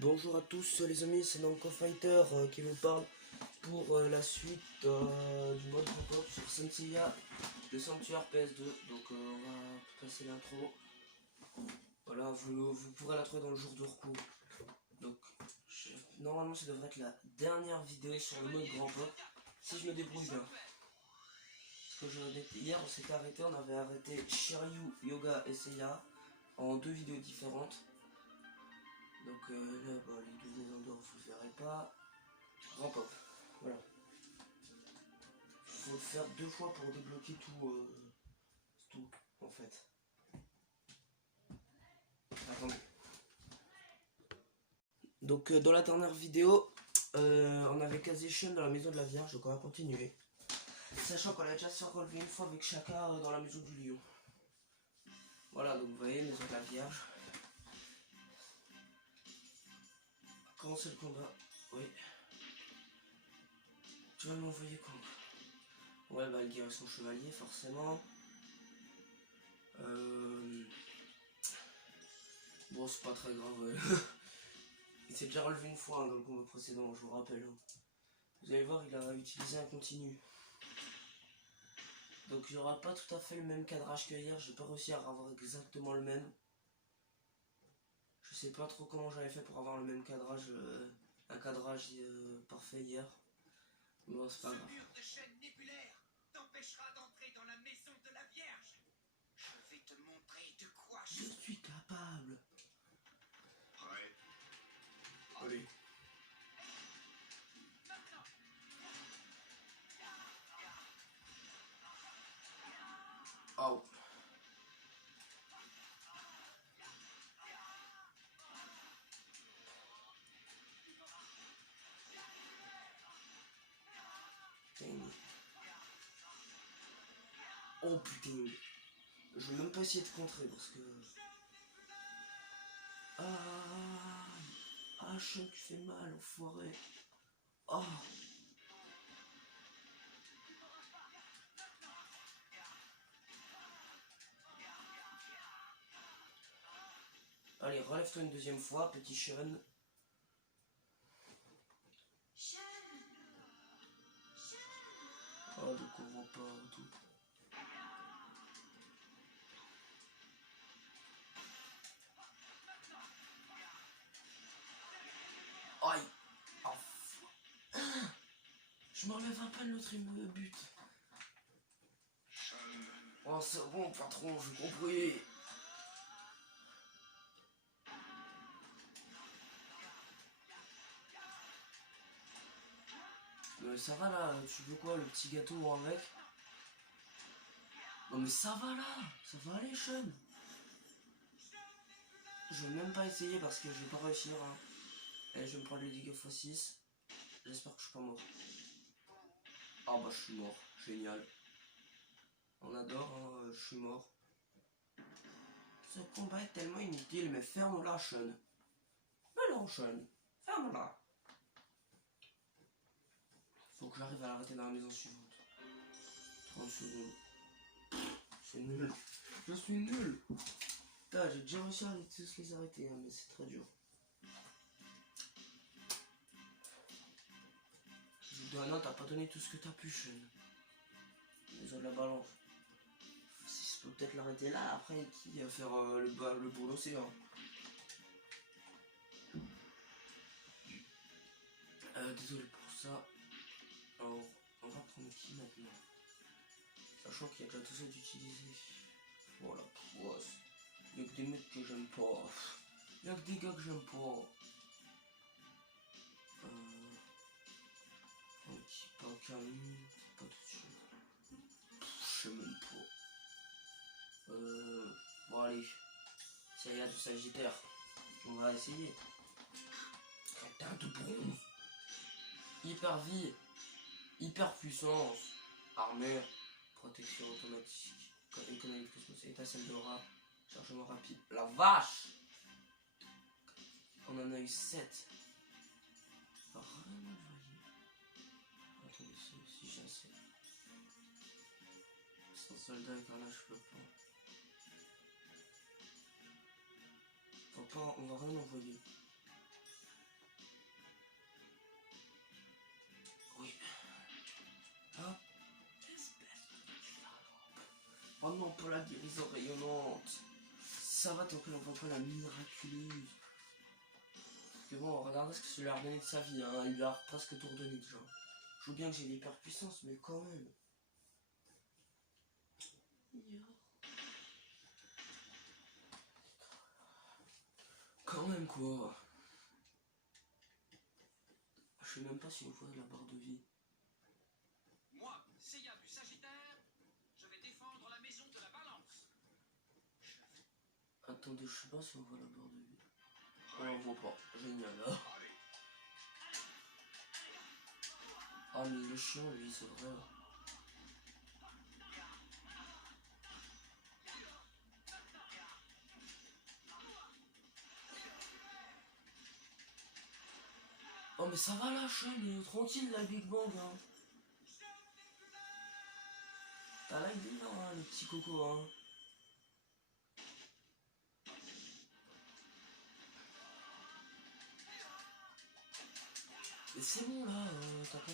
Bonjour à tous les amis, c'est Nanko Fighter qui vous parle pour la suite du mode pop sur Senseiya de Sanctuaire PS2. Donc on va passer l'intro. Voilà, vous pourrez la trouver dans le jour de recours. Donc normalement ça devrait être la dernière vidéo sur le mode grand pop, si je me débrouille bien. Parce que hier on s'était arrêté, on avait arrêté Shiryu, Yoga et Seiya en deux vidéos différentes. Donc là, bah, les deux maisons d'or, vous le verrez pas. Grand pop, voilà. Faut le faire deux fois pour débloquer tout, tout en fait. Attendez. Donc dans la dernière vidéo, on avait Kazeshin dans la maison de la Vierge, donc on va continuer. Sachant qu'on a déjà se relevé une fois avec Shaka dans la maison du lion. Voilà, donc vous voyez, maison de la Vierge. Commencer le combat, oui. Tu vas m'envoyer quoi? Ouais, bah, elle guérit son chevalier, forcément. Bon, c'est pas très grave, ouais. Il s'est déjà relevé une fois hein, dans le combat précédent, je vous rappelle. Vous allez voir, il a utilisé un continu. Donc il n'y aura pas tout à fait le même cadrage que hier, j'ai pas réussi à avoir exactement le même. Je sais pas trop comment j'avais fait pour avoir le même cadrage, un cadrage parfait hier. Bon, c'est pas grave. Ce mur de chaîne nébulaire t'empêchera d'entrer dans la maison de la Vierge. Je vais te montrer de quoi je suis capable. Prêt? Allez. Oh. Oh putain. Je vais même pas essayer de contrer parce que... Ah, Sean, tu fais mal, enfoiré. Oh. Allez, relève-toi une deuxième fois, petit Sean. Oh, donc on voit pas tout. Aïe. Oh. Je me relève à peine, l'autre il me bute. Oh, c'est bon, patron, j'ai compris. Ça va là, tu veux quoi, le petit gâteau avec? Non mais ça va là, ça va aller Sean. Je vais même pas essayer parce que je vais pas réussir hein. Et je vais me prendre les dégâts x6. J'espère que je suis pas mort. Ah bah je suis mort, génial. On adore, hein, je suis mort. Ce combat est tellement inutile, mais ferme-la Sean. Mais non Sean, ferme-la. Faut que j'arrive à l'arrêter dans la maison suivante. 30 secondes. C'est nul. Je suis nul. Putain, j'ai déjà réussi à tous les arrêter, hein, mais c'est très dur. Non, t'as pas donné tout ce que t'as pu, Sean. Les autres de la balance. Si je peux peut-être l'arrêter là, après, qui va faire le boulot, c'est hein. Désolé pour ça. Alors, on va prendre qui maintenant? Sachant qu'il y a déjà tout ça d'utiliser. Voilà, poisse. Il y a que des mecs que j'aime pas. Il y a que des gars que j'aime pas. Un petit pas Camille, pas tout de suite. Je sais même pas. Bon allez. Ça y a du Sagittaire. On va essayer. Crétin de bronze. Hyper vie. Hyper puissance. Armure. Protection automatique. Économie de cosmos. Étincelle d'aura. Chargement rapide. La vache! On en a eu 7. Vraiment, vous voyez. Attendez, si j'ai assez. Sans soldat avec un âge, je peux pas. Faut pas. On va rien envoyer. Oh non, pas la guérison rayonnante. Ça va tant que l'on voit pas la miraculeuse. Parce que bon, regardez ce que ça lui a redonné de sa vie, hein. Il lui a presque tout redonné déjà. Je veux bien que j'ai l'hyperpuissance, mais quand même. Quand même quoi. Je sais même pas si on voit la barre de vie. Moi, Seiya du Sagittaire, je vais défendre la maison de la Balance. Attendez, je sais pas si on voit la barre de vie. Oh, on voit pas. Génial. Ah mais il est chiant lui, c'est vrai. Oh mais ça va la chaîne, tranquille la Big Bang hein. T'as là il est là hein, le petit coco hein. Mais c'est bon là, t'as pas...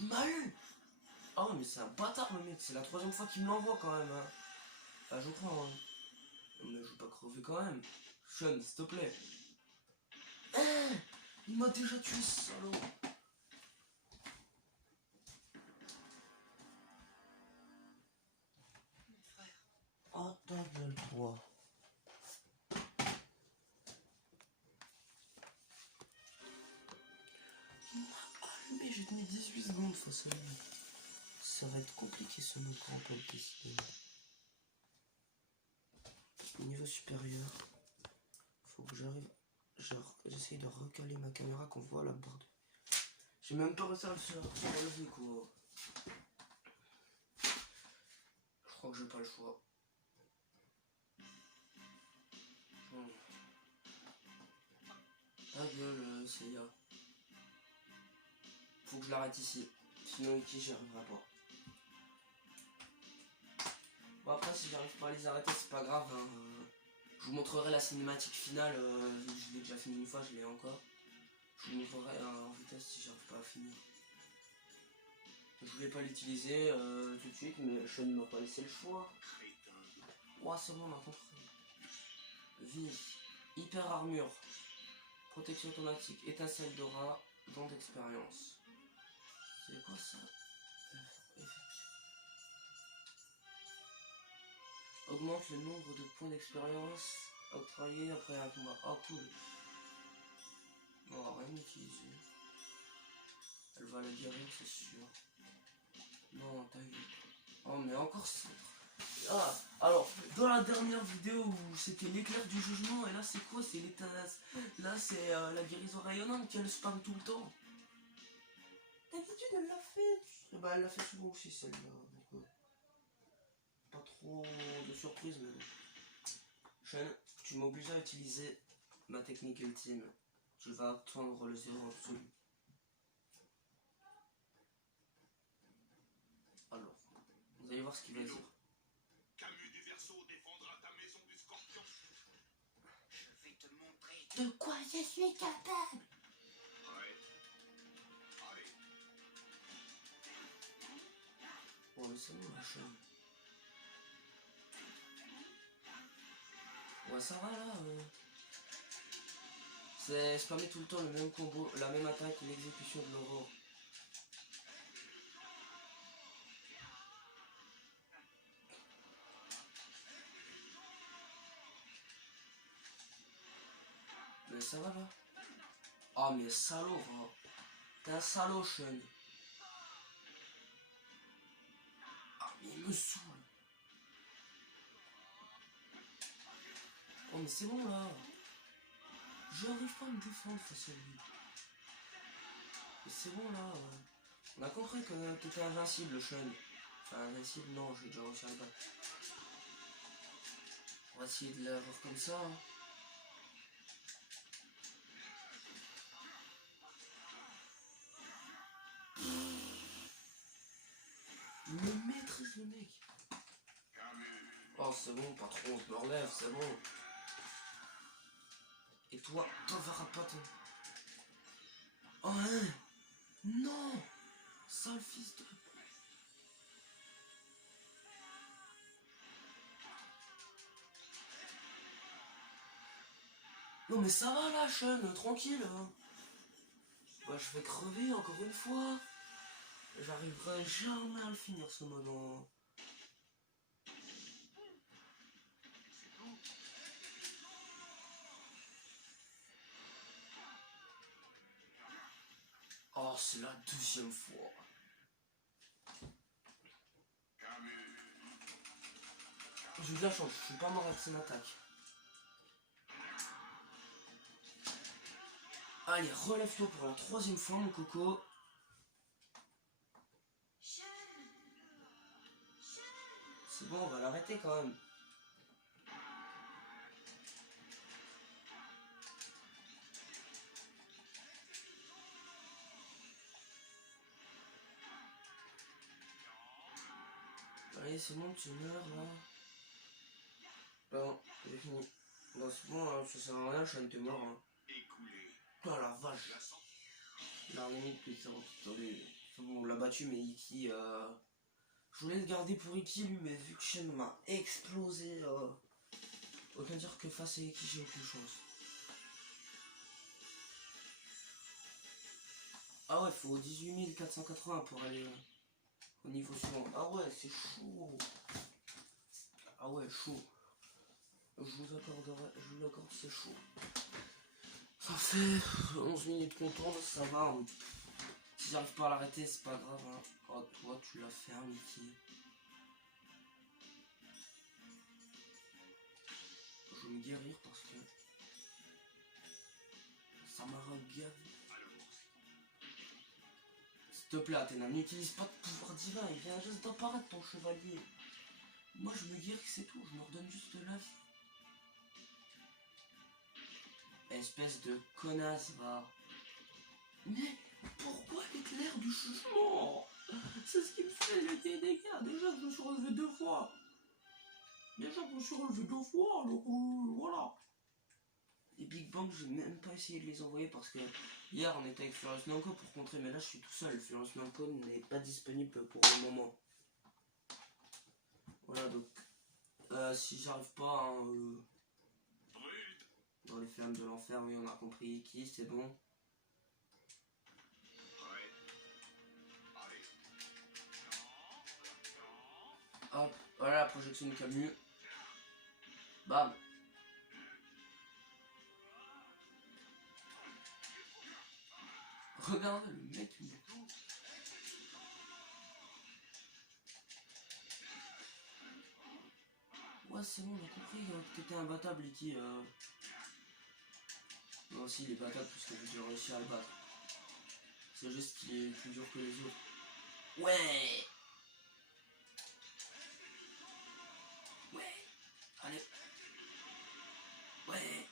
Mal. Ah ouais mais c'est un bâtard le mec, c'est la 3e fois qu'il me l'envoie quand même hein. Enfin je crois hein. Mais je vais pas crever quand même. Sean, s'il te plaît. Il m'a déjà tué ce salaud. Oh ta gueule toi. Mais j'ai tenu 18 secondes face à lui. Ça va être compliqué ce mode pour Antoine décidément. Niveau supérieur. Faut que j'arrive. J'essaye de recaler ma caméra qu'on voit la barre de... J'ai même pas réussi à le relever quoi. Je crois que j'ai pas le choix. Ta gueule, Seiya. Faut que je l'arrête ici. Sinon Iki j'y arriverai pas. Bon après si j'arrive pas à les arrêter c'est pas grave hein. Je vous montrerai la cinématique finale. Je l'ai déjà fini une fois, je l'ai encore. Je vous montrerai en vitesse si j'arrive pas à finir. Je voulais pas l'utiliser tout de suite mais Sean ne m'a pas laissé le choix. Ouah c'est bon on a compris. Vie, hyper armure, protection automatique, étincelle d'aura, don d'expérience. C'est quoi ça? Augmente le nombre de points d'expérience octroyés après un combat. Oh cool. On va rien utiliser. Elle va la guérir c'est sûr. Non t'as eu. Oh mais encore ça. Ah alors dans la dernière vidéo où c'était l'éclair du jugement et là c'est quoi? C'est l'état. Là c'est la guérison rayonnante qui le spam tout le temps. D'habitude elle l'a fait. Bah elle l'a fait souvent aussi celle-là. Donc pas trop de surprise mais bon. Sean, tu m'obliges à utiliser ma technique ultime. Je vais attendre le 0 absolu. Alors, vous allez voir ce qu'il va dire. Camus du Verseau défendra ta maison du Scorpion. Je vais te montrer De quoi je suis capable? Ouais. Allez. Oh mais c'est bon la chaîne. Ouais ça va là. C'est spammer tout le temps le même combo, la même attaque et l'exécution de l'aurore. Mais ça va là. Ah mais salaud va. T'es un salaud Sean. Ah mais il me saoule. Oh mais c'est bon là. J'arrive pas à me défendre face à lui. Mais c'est bon là. On a compris que t'étais invincible Sean. Enfin invincible non, j'ai déjà réussi à le battre. On va essayer de l'avoir comme ça. Hein. Me maîtrise le mec. Oh c'est bon patron, je me relève, c'est bon. Et toi, verras pas ton... Oh hein. Non. Sale fils de... Non mais ça va la chaîne, tranquille. Hein. Bah je vais crever encore une fois. J'arriverai jamais à le finir ce mode en... Oh c'est la deuxième fois. J'ai eu de la chance, je suis pas mort avec son attaque. Allez, relève-toi pour la troisième fois mon coco. C'est bon, on va l'arrêter quand même. Allez, c'est bon, tu meurs là. Non, j'ai fini. Non, c'est bon, hein, ça sert à rien, Shane, t'es mort. Hein. Oh la vache. La limite que ça attendez. C'est bon, on l'a battu, mais Iki. Je voulais le garder pour Iki, lui, mais vu que Shane m'a explosé. Autant dire que face à Iki, j'ai aucune chance. Ah ouais, faut 18 480 pour aller au niveau suivant. Ah ouais, c'est chaud. Ah ouais, chaud. Je vous l'accorde, c'est chaud. Ça fait 11 minutes qu'on tourne, ça va. Hein. Si j'arrive pas à l'arrêter, c'est pas grave. Hein. Oh, toi, tu l'as fait, hein, Mickey. Je vais me guérir parce que ça m'a gavé. S'il te plaît, Athéna, n'utilise pas de pouvoir divin. Il vient juste d'apparaître, ton chevalier. Moi, je me guéris, c'est tout. Je me redonne juste de la vie. Espèce de connasse, va. Mais pourquoi l'éclair du jugement? C'est ce qui me fait des dégâts. Déjà, je me suis relevé 2 fois. Alors voilà. Les Big Bang, j'ai même pas essayé de les envoyer parce que hier on était avec Furious Nanko pour contrer, mais là je suis tout seul. Furious Nanko n'est pas disponible pour le moment. Voilà, donc si j'arrive pas hein, dans les flammes de l'enfer, oui, on a compris qui, c'est bon. Hop, voilà la projection de Camus. Bam. Regarde le mec. Ouais, c'est bon, on a compris que t'étais imbattable, Iki. Non, si, il est battable puisque j'ai réussi à le battre. C'est juste qu'il est plus dur que les autres. Ouais. Ouais. Allez. Ouais.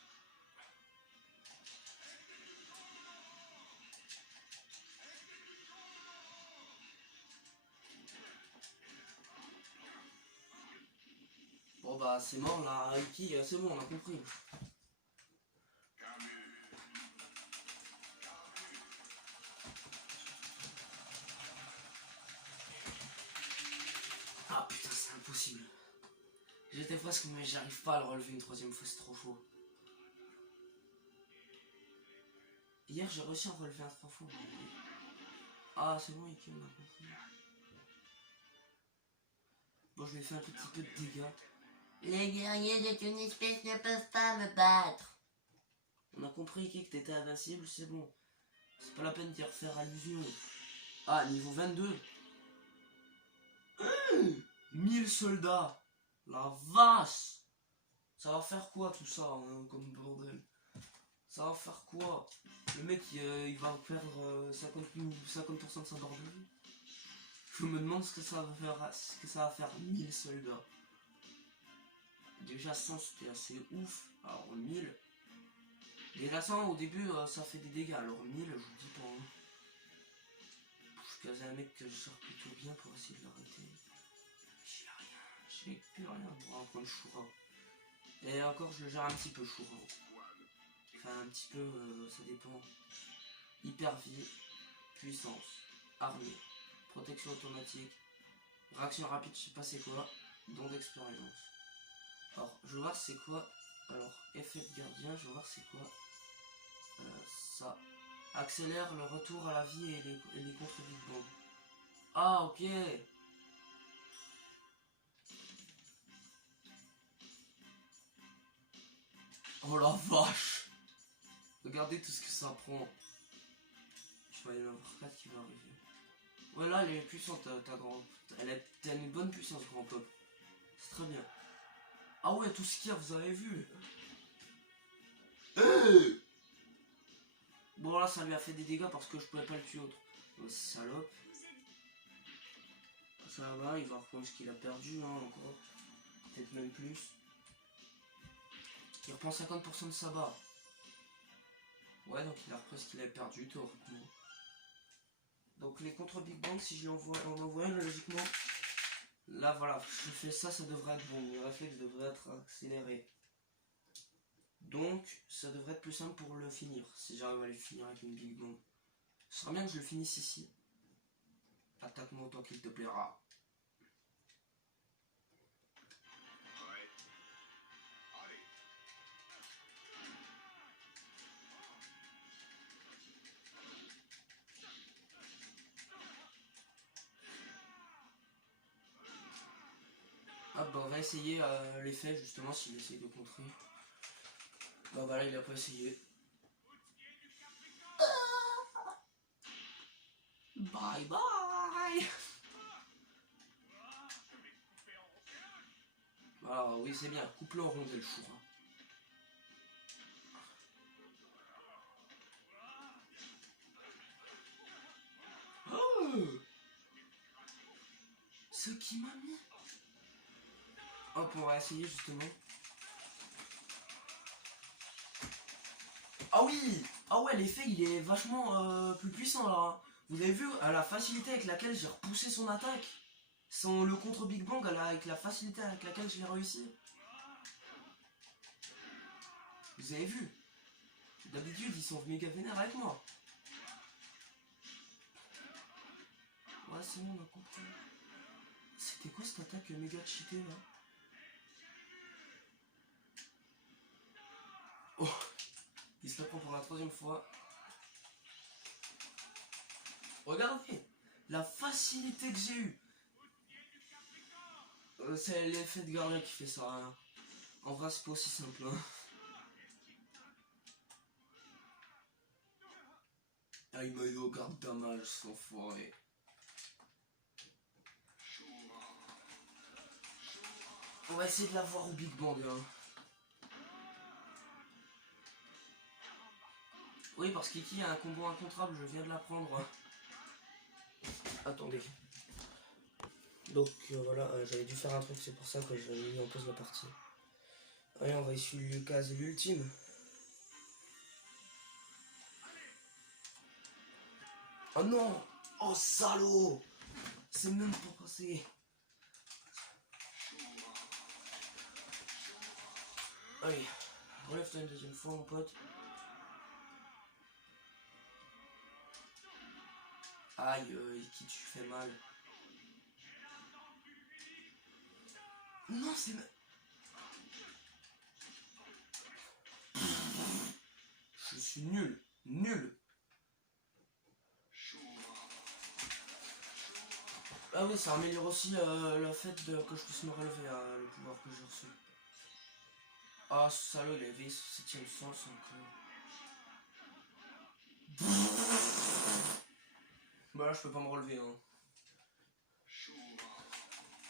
Bon bah c'est mort là, Iki, c'est bon, on a compris. Ah putain, c'est impossible. J'étais presque, mais j'arrive pas à le relever une troisième fois, c'est trop chaud. Hier j'ai réussi à relever un 3 fois. Mais... Ah c'est bon, Iki, on a compris. Bon, je lui ai fait un tout petit peu de dégâts. Les guerriers de ton espèce ne peuvent pas me battre. On a compris, Iki, que t'étais invincible, c'est bon. C'est pas la peine d'y refaire allusion. Ah, niveau 22. 1000 soldats. La vache. Ça va faire quoi tout ça, hein, comme bordel? Ça va faire quoi? Le mec, il va perdre 50% de sa barre de vie. Je me demande ce que ça va faire 1000 soldats. Déjà 100 c'était assez ouf. Alors 1000. Déjà 100 au début ça fait des dégâts. Alors 1000 je vous dis pas. Hein. Je suis un mec que je sors plutôt bien pour essayer de l'arrêter. J'ai rien. J'ai plus rien. Bon, encore le Shura. Et encore je le gère un petit peu Shura. Enfin, un petit peu, ça dépend. Hyper vie, puissance, armure, protection automatique, réaction rapide, je sais pas c'est quoi, don d'expérience. Alors, je vais voir c'est quoi. Alors, effet de gardien, je vais voir c'est quoi. Ça accélère le retour à la vie et les contre Big Bang. Ah, ok. Oh la vache. Regardez tout ce que ça prend. Je vais y en avoir 4 qui vont arriver. Ouais, là, elle est puissante, ta grande. Elle a une bonne puissance, grand pop. C'est très bien. Ah ouais, tout ce qu'il y a, vous avez vu. Bon, là, ça lui a fait des dégâts parce que je pouvais pas le tuer autre. Oh, salope. Ça va, il va reprendre ce qu'il a perdu, hein, encore. Peut-être même plus. Il reprend 50% de sa barre. Ouais, donc il a repris ce qu'il avait perdu, théoriquement. Donc les contre Big Bang, si je l'envoie, on envoie une, logiquement. Là, voilà, je fais ça, ça devrait être bon. Le réflexe devrait être accéléré. Donc, ça devrait être plus simple pour le finir. Si j'arrive à le finir avec une Big Bang. Ce serait bien que je le finisse ici. Attaque-moi autant qu'il te plaira. Hop, bah on va essayer l'effet justement s'il essaye de contrer. Bah voilà, il a pas essayé. Bye bye. Ah oui, c'est bien, coupe-le en rondelle, choura. Oh, ce qui m'a mis. Hop, on va essayer justement. Ah oui. Ah ouais, l'effet il est vachement plus puissant là. Vous avez vu à la facilité avec laquelle j'ai repoussé son attaque. Le contre Big Bang avec la facilité avec laquelle je l'ai réussi. Vous avez vu. D'habitude ils sont méga vénères avec moi. Ouais, c'est bon, on a compris. C'était quoi cette attaque méga cheatée là? Oh, il se la prend pour la 3e fois. Regardez la facilité que j'ai eue. C'est l'effet de gardien qui fait ça. Hein. En vrai, c'est pas aussi simple. Hein. Ah, il m'a eu au garde damage, cet enfoiré. On va essayer de l'avoir au Big Bang. Hein. Oui, parce qu'Iki a un combo incontrable, je viens de l'apprendre. Attendez. Donc voilà, j'avais dû faire un truc, c'est pour ça que j'ai mis en pause la partie. Allez, on va essayer caser l'ultime. Oh non! Oh salaud! C'est même pas passé. Allez, relève-toi une 2e fois mon pote. Aïe, Iki, tu fais mal. Non, c'est... Je suis nul. Nul. Ah oui, ça améliore aussi le fait que je puisse me relever, le pouvoir que j'ai reçu. Ah, ce salaud, il avait ce 7ème sens encore. Bah là, je peux pas me relever. Hein.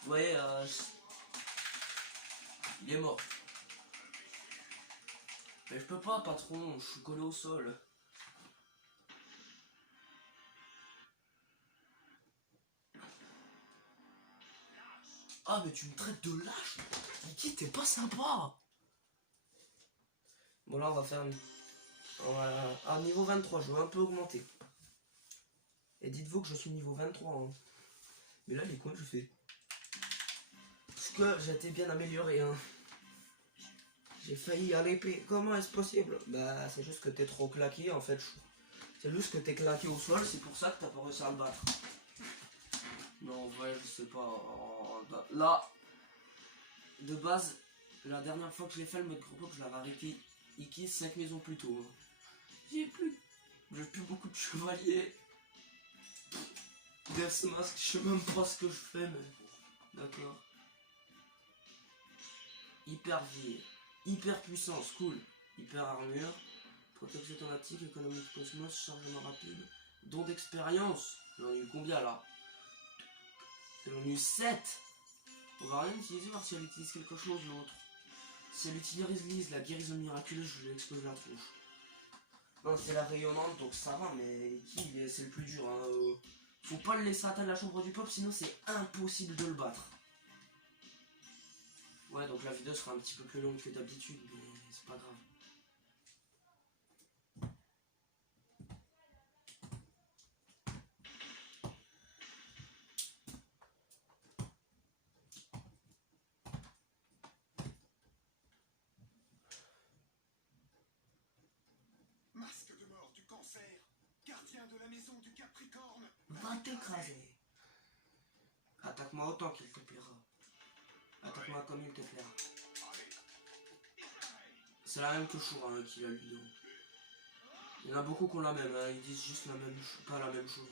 Ouais, il est mort. Mais je peux pas, patron, je suis collé au sol. Ah, mais tu me traites de lâche. Niki, t'es pas sympa. Bon, là, on va faire une... À niveau 23, je vais un peu augmenter. Et dites-vous que je suis niveau 23. Hein. Mais là, les coins, je fais... Parce que j'ai été bien amélioré. Hein. J'ai failli à l'épée. Comment est-ce possible? Bah, c'est juste que t'es trop claqué en fait. C'est juste que t'es claqué au sol, c'est pour ça que t'as pas réussi à le battre. Non, en vrai, je sais pas. Là, de base, la dernière fois que je l'ai fait, le mode groupe, je l'avais arrêté Iki 5 maisons plus tôt. Hein. J'ai plus beaucoup de chevaliers. Deathmask, je sais même pas ce que je fais, mais. D'accord. Hyper vie, hyper puissance, cool. Hyper armure, protection automatique, économie de cosmos, chargement rapide, don d'expérience. J'en ai eu combien là? J'en ai eu 7. On va rien utiliser, voir si elle utilise quelque chose l'autre. Si elle utilise la guérison miraculeuse, je lui explose la tronche. Non, c'est la rayonnante, donc ça va, mais qui c'est le plus dur. Hein. Faut pas le laisser atteindre la chambre du peuple, sinon c'est impossible de le battre. Ouais, donc la vidéo sera un petit peu plus longue que d'habitude, mais c'est pas grave. Masque de mort du cancer, gardien de la maison du Capricorne. Va t'écraser. Attaque-moi autant qu'il te plaira. Attaque-moi comme il te plaira. C'est la même que Shura hein, qui l'a lui donc. Il y en a beaucoup qui ont la même, hein. Ils disent juste la même pas la même chose.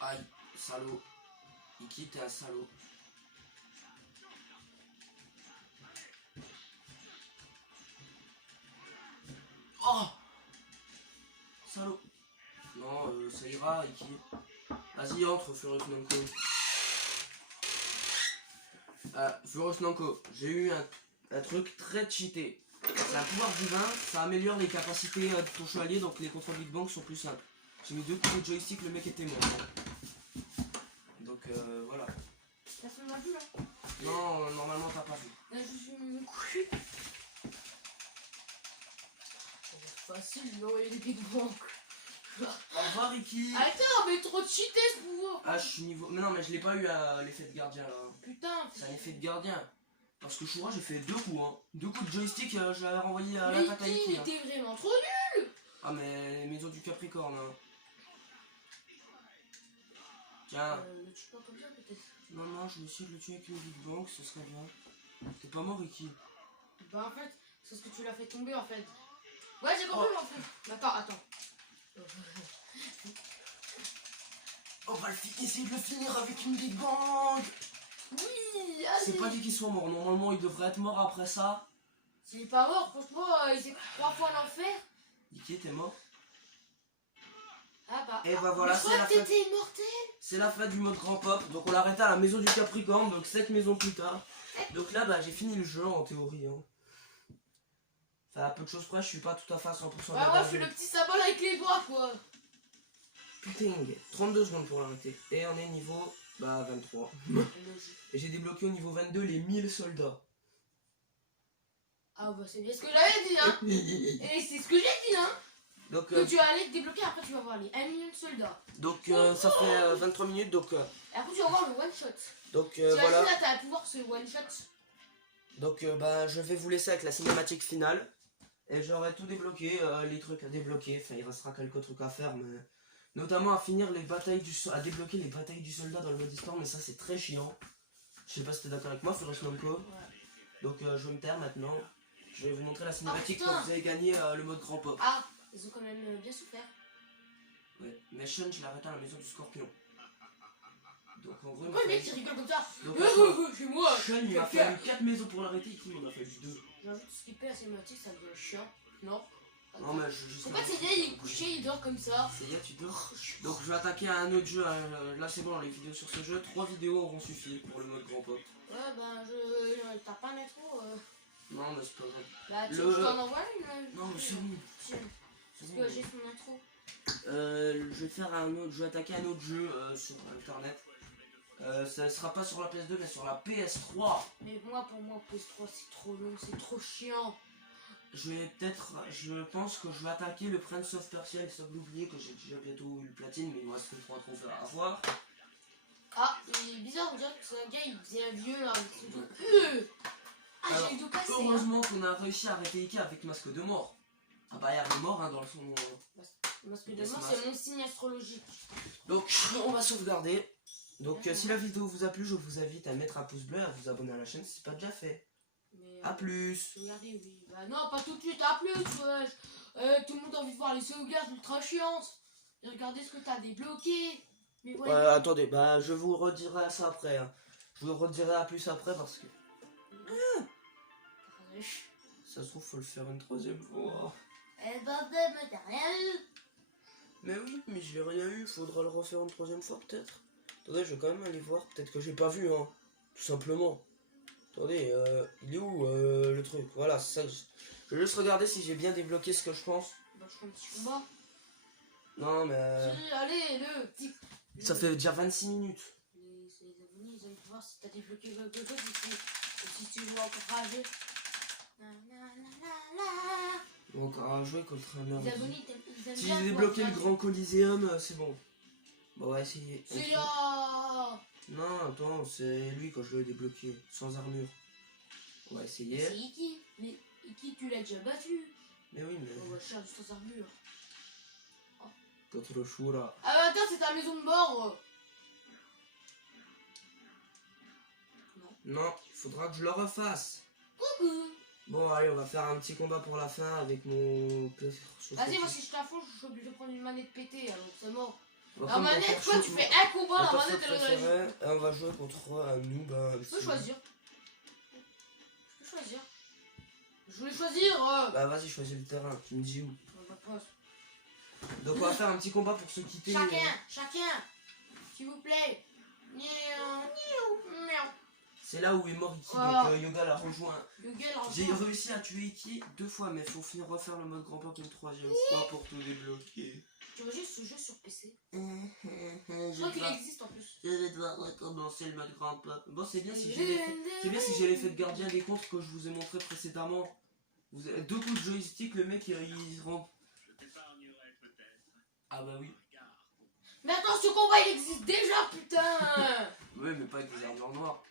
Aïe, salaud. Iki, t'es un salaud. Oh salaud. Non, ça ira, Iki. Vas-y, entre, Furious Nanko. Furious Nanko, j'ai eu un truc très cheaté. C'est un pouvoir divin, ça améliore les capacités de ton chevalier, donc les contrôles Big Bang sont plus simples. J'ai mis 2 coups de joystick, le mec était mort. Donc voilà. Personne n'a vu là. Non, normalement t'as pas vu. Là je suis me coucher. C'est facile d'envoyer des Big Bang. Au revoir Ricky. Attends, mais trop cheaté ce pouvoir. Ah je suis niveau... Mais non mais je l'ai pas eu à l'effet de gardien là. Putain. C'est un effet de gardien. Parce que Shura j'ai fait 2 coups hein. 2 coups de joystick, je l'avais renvoyé à mais l'attaque à Iki. il était vraiment trop nul. Ah mais maison du Capricorne hein. Tiens. Le tue pas comme ça peut-être. Non, je vais essayer de le tuer avec une Big Bang, ce serait bien. T'es pas mort Ricky. Bah en fait, c'est ce que tu l'as fait tomber en fait. Ouais j'ai compris en fait. Attends. On va essayer de le finir avec une Big Bang. Oui, C'est pas dit qu'il soit mort, normalement il devrait être mort après ça. S'il est pas mort, franchement, il s'est 3 fois l'enfer. Iki était mort. Ah bah. Et bah voilà, c'est la fête. T'étais immortel. C'est la fin du mode grand pop, donc on l'a arrêté à la maison du Capricorne, donc 7 maisons plus tard. Donc là bah j'ai fini le jeu en théorie. Hein. Enfin à peu de choses près, je suis pas tout à fait à 100% Ouais, moi je suis le petit symbole avec les doigts quoi. Putain, 32 secondes pour l'arrêter. Et on est niveau 23. Et j'ai débloqué au niveau 22 les 1000 soldats. Ah bah c'est bien ce que j'avais dit hein. Et c'est ce que j'ai dit hein. Donc, que tu vas aller te débloquer, après tu vas voir les 1 million de soldats. Donc ça fait 23 minutes donc... Et après tu vas voir le one shot. Donc voilà. voilà. Là t'as à pouvoir ce one shot. Donc je vais vous laisser avec la cinématique finale. Et j'aurai tout débloqué, les trucs à débloquer. Enfin il restera quelques trucs à faire mais... Notamment à finir les batailles à débloquer les batailles du soldat dans le mode histoire, mais ça c'est très chiant. Je sais pas si t'es d'accord avec moi, Furious Nanko. Ouais. Donc je vais me taire maintenant. Je vais vous montrer la cinématique Oh, quand vous avez gagné le mode grand pop. Ah, ils ont quand même bien souffert. Ouais, mais Sean je l'ai arrêté à la maison du scorpion. Donc en gros... Pourquoi le mec il rigole comme ça? Donc C'est moi. Sean il a fallu 4 maisons pour l'arrêter, il en a fallu 2. J'ajoute skipper la cinématique, ça devient chiant. Non. Non mais je sais Pourquoi pas. Seiya il est couché, il dort comme ça? Seiya tu dors. Donc je vais attaquer à un autre jeu, là c'est bon les vidéos sur ce jeu, 3 vidéos auront suffi pour le mode grand pop. Ouais bah t'as pas un intro Non mais c'est pas grave. Bah tu je t'en envoie une Non mais c'est bon. Parce que j'ai son intro. Je vais faire un autre, je vais attaquer un autre jeu sur internet. Ça sera pas sur la PS2 mais sur la PS3. Mais moi pour moi PS3 c'est trop long, c'est trop chiant. Je pense que je vais attaquer le Prince of Persia et sans l'oublier que j'ai déjà bientôt eu le platine mais il me reste que 3 trophées à avoir. Ah, c'est bizarre, on dirait que c'est un gars, il faisait un vieux là. Avec ses dos. Ah, Alors, j'ai le dos cassé. Hein. heureusement qu'on a réussi à arrêter Ika avec masque de mort. Ah bah, il y avait mort hein, dans son. Parce que demain, c'est mon signe astrologique. Donc, on va sauvegarder. Donc, si la vidéo vous a plu, je vous invite à mettre un pouce bleu et à vous abonner à la chaîne si ce n'est pas déjà fait. Mais, A plus. Regardez, oui. Bah non, pas tout de suite, à plus, wesh. Tout le monde a envie de voir les sauvegardes ultra chiantes. Et regardez ce que t'as débloqué. Mais voilà. Attendez, bah je vous redirai ça après. Hein. Je vous redirai à plus après parce que ça se trouve faut le faire une troisième fois. Eh ben, mais t'as rien eu. Mais oui, mais j'ai rien eu, faudra le refaire une troisième fois peut-être. Attendez, je vais quand même aller voir, peut-être que j'ai pas vu, hein, tout simplement. Attendez, il est où le truc? Voilà, c'est ça que je vais juste regarder si j'ai bien débloqué ce que je pense. Bah, je fais un petit combat. Non, mais... Si, allez, le petit... Ça fait déjà 26 minutes. Les abonnés, ils ont envie de voir si t'as débloqué quelque chose, si tu joues encore à jeu. Donc, à jouer contre un Les ordi. abonnés, ils aiment Si bien j'ai jouer débloqué à le jeu. grand Coliseum, c'est bon. Bon, on va essayer. C'est là. Non, attends, c'est lui quand je l'ai débloqué, sans armure. On va essayer. C'est Iki. Mais Iki, tu l'as déjà battu. Mais oui, mais... On va chercher sans armure. Contre le chou là. Ah bah attends, c'est ta maison de mort. Non, il faudra que je le refasse. Coucou. Bon, allez, on va faire un petit combat pour la fin avec mon... Vas-y, moi si je t'affronte, je suis obligé de prendre une manette pétée, alors c'est mort. On va La prendre mon manette, perso- quoi, tu fais un combat, mon la perso manette elle est préféré, et on va jouer contre un noob. Je peux choisir. Je peux choisir. Je voulais choisir. Bah vas-y, choisis le terrain, tu me dis où. Bah, passe. Donc on va faire un petit combat pour se quitter. Chacun, s'il vous plaît. Miaou. C'est là où est mort Iki, Ah. donc Yoga l'a rejoint. Le gars, J'ai réussi à tuer Iki 2 fois, mais faut finir refaire le mode grand pop une 3e fois pour tout débloquer. Tu veux juste ce jeu sur PC? Je Je crois qu'il existe en plus. vais devoir recommencer le mode grand pop. Bon, c'est bien si j'ai l'effet de gardien des contres que je vous ai montré précédemment. Vous avez 2 coups de joystick, le mec il rentre. Ah bah oui. Mais attends, ce combat il existe déjà, putain. Oui, mais pas avec des armures noires.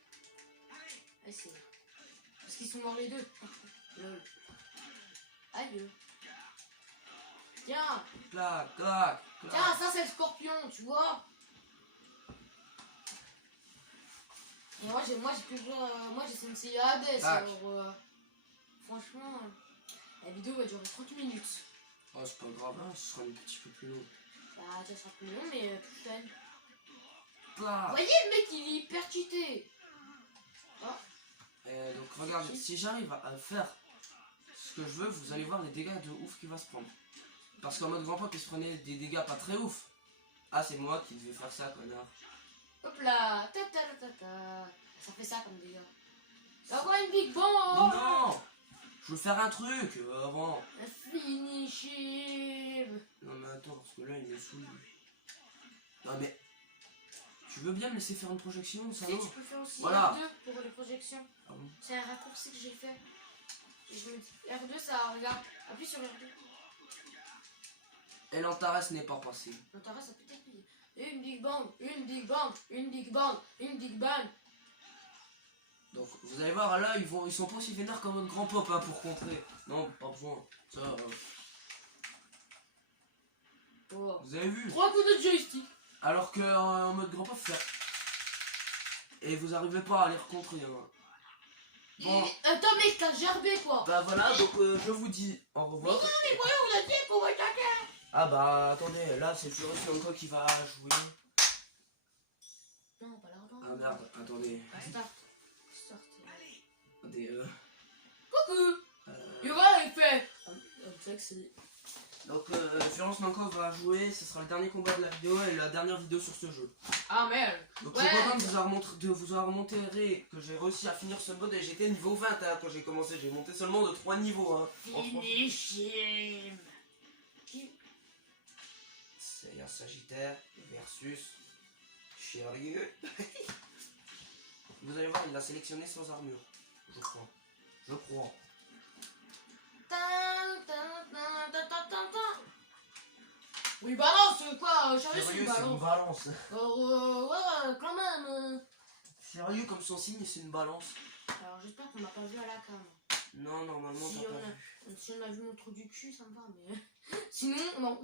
Ah, c'est... Parce qu'ils sont morts les deux. Lol. Aïe. Tiens, Clac, clac, clac. tiens, ça c'est le scorpion, tu vois. Et moi j'ai toujours, moi j'ai Sensei Hades, Tac. alors franchement, la vidéo va durer 30 minutes. Oh, c'est pas grave, hein, ce sera un petit peu plus long. Bah ça sera plus long mais plus fun. Vous Clac. voyez le mec il est hyper cheaté. Donc regarde, si j'arrive à faire ce que je veux, vous allez voir les dégâts de ouf qu'il va se prendre. Parce qu'en mode grand pop, il se prenait des dégâts pas très ouf. Ah, c'est moi qui devais faire ça, connard. Hop là, ça fait ça comme dégâts. C'est encore une big bomb. Mais non, je veux faire un truc avant. Un finish him. Non mais attends, parce que là il me saoule. Non mais, tu veux bien me laisser faire une projection, ça Tu sais, va? tu peux faire aussi Voilà. R2 pour les projections. Ah bon? C'est un raccourci que j'ai fait. Et je me dis, R2 ça, regarde, appuie sur R2. Et l'Antares n'est pas passé. L'intérêt ça peut être une big bang, une big bang, une big bang, une big bang. Donc vous allez voir là, ils sont pas aussi vénères comme mode grand pop hein, pour contrer. Non, pas besoin. Ça, Oh. vous avez vu? 3 coups de joystick. Alors que en mode grand pop, faire. Et vous arrivez pas à les recontrer. Hein. Bon. Attends mec, t'as gerbé quoi. Bah voilà, donc je vous dis au revoir. Mais voilà, on a dit qu'on va attaquer. Ah bah attendez, là c'est Furious qui va jouer. Non, pas l'argent. Ah merde, attendez. Start. Start. Attendez, Coucou. Yoga il fait. Donc Furious Nanko va jouer, ce sera le dernier combat de la vidéo et la dernière vidéo sur ce jeu. Ah merde. Donc Ouais. je suis content de vous avoir montré que j'ai réussi à finir ce mode et j'étais niveau 20 hein, quand j'ai commencé, j'ai monté seulement de 3 niveaux. Hein. Finish him. C'est un Sagittaire versus Shiryu. Vous allez voir, il l'a sélectionné sans armure. Je crois. Je crois. Oui, balance, quoi, Sérieux, c'est Sérieux, une c'est une balance. balance. Ouais, quand même. Sérieux, comme son signe, c'est une balance. Alors, j'espère qu'on m'a pas vu à la cam. Non, normalement, Si t'as on, pas a, vu. si on a vu mon trou du cul, ça me va, mais. Sinon, non.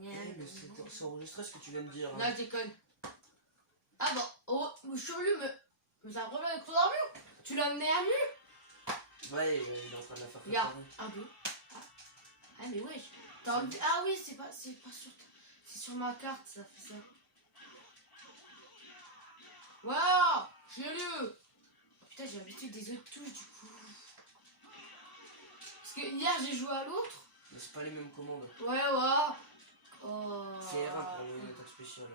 Mais c'est enregistré ce que tu viens de dire. Là, je déconne. Ah bon, oh, je suis curieux, mais ça a un problème avec ton armure. Tu l'as amené à nu. Ouais, il est en train de la faire Regarde, préparer. un peu. Ah, mais wesh. Ah oui, c'est pas sur. C'est sur ma carte, ça fait ça. Waouh, curieux. Oh, putain, j'ai l'habitude des autres touches du coup. Parce que hier, j'ai joué à l'autre. Mais c'est pas les mêmes commandes. Ouais. Oh. C'est R1 pour le attaque spéciale.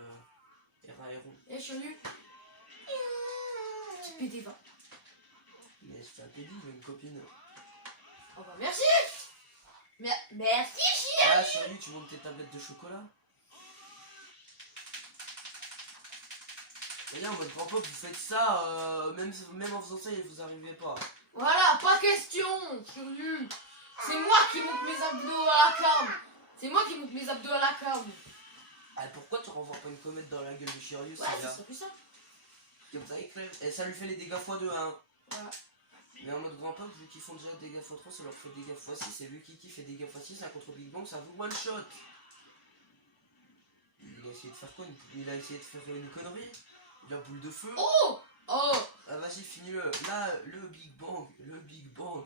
R1 et rond. Eh, curieux. Petit PD20. Mais c'est un pédé, une copine. Oh bah merci. Merci. Ah, sérieux, tu montes tes tablettes de chocolat? Regarde, en mode pop-up, vous faites ça, même en faisant ça, vous arrivez pas. Voilà, pas question, curieux. C'est moi qui monte mes abdos à la cam. Ah, pourquoi tu renvoies pas une comète dans la gueule de Shiryu? Ouais, ça serait plus ça. Comme ça, il crève. Et ça lui fait les dégâts x2, hein. Voilà. Mais en mode grand pop, vu qu'ils font déjà dégâts x3, ça leur fait dégâts x6. Et vu Kiki fait dégâts x6, un contre Big Bang, ça vous one shot. Il a essayé de faire quoi? Il a essayé de faire une connerie? La boule de feu? Oh. Ah, vas-y, finis-le. Là, le Big Bang.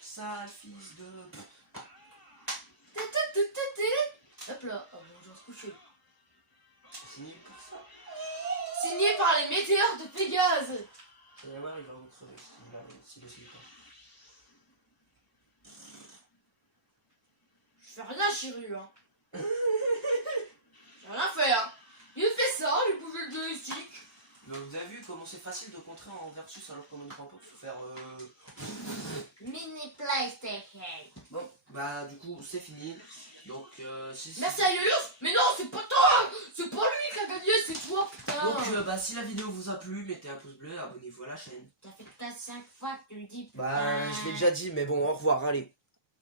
Sale fils de. Hop là, oh bon, je vais se coucher. C'est signé pour ça. Signé par les météores de Pégase. Vous allez voir, il va en crever s'il le suit pas. Je fais rien, chérie, hein. J'ai rien fait, hein. Il fait ça, il bouge le joystick. Mais vous avez vu comment c'est facile de contrer en versus alors qu'en mode grand pop, faut faire Mini PlayStation. Bon, bah du coup c'est fini. Donc si. Merci à Yoyos. Mais non, c'est pas toi. C'est pas lui qui a gagné, c'est toi, putain. Donc bah si la vidéo vous a plu, mettez un pouce bleu, abonnez-vous à la chaîne. Ça fait peut-être 5 fois que tu le dis. Bah je l'ai déjà dit, mais bon, au revoir, allez.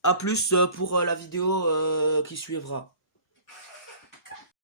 A plus pour la vidéo qui suivra.